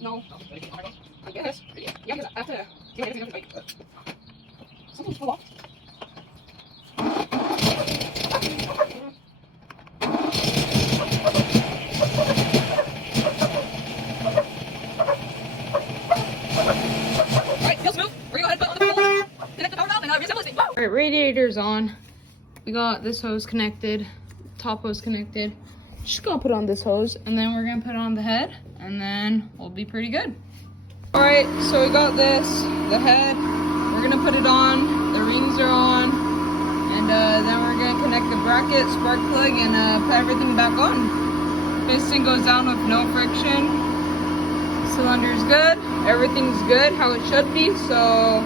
No. I guess. Yeah, because after something's full off. Alright, radiator's on. We got this hose connected, top hose connected. Just gonna put on this hose and then we're gonna put on the head and then we'll be pretty good. Alright, so we got this, the head. We're gonna put it on, the rings are on, and then we're gonna connect the bracket, spark plug, and put everything back on. Piston goes down with no friction. Cylinder's good, everything's good how it should be, so